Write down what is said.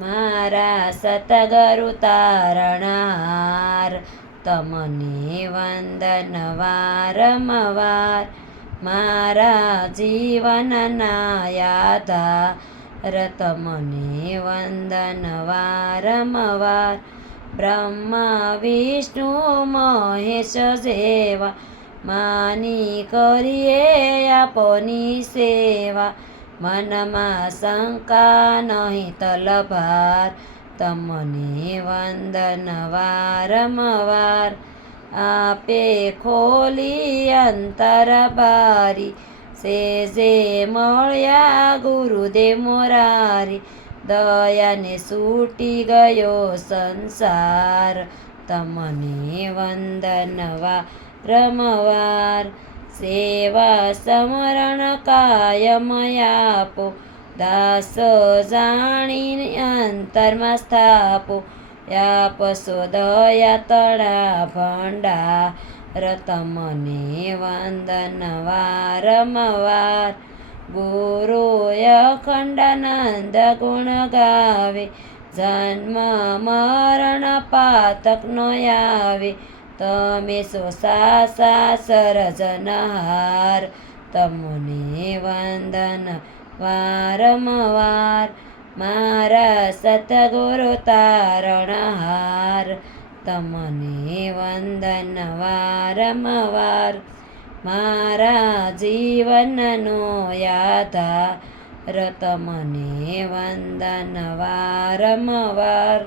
મારા સતગુરુ તારણહાર, તમને વંદન વારંવાર. મારા જીવનના આધાર, તમને વંદન વારંવાર. બ્રહ્મા વિષ્ણુ મહેશ જેવા, માની કરીએ આપની સેવા. મનમાં શંકા નહીં તલભાર, તમને વંદન વારંવાર. આપે ખોલી અંતર બારી, સેજે મળ્યા ગુરુદેવ મોરારી. દયાને છૂટી ગયો સંસાર, તમને વંદન વારંવાર. સેવા સમરણ કાયમ આપો, દાસ જાણી અંતરમાં સ્થાપો. આપશો દયા તળા ભંડાર, તમને વંદન વારંવાર. ગુરુ અખંડાનંદ ગુણ ગાવે, જન્મ મરણ પાતક ન આવે. તમે સો સાસા સર્જનહાર, તમને વંદન વારંવાર. મારા સતગુરુ તારણહાર, તમને વંદન વારંવાર. મારા જીવનનો આધાર, તમને વંદન વારંવાર.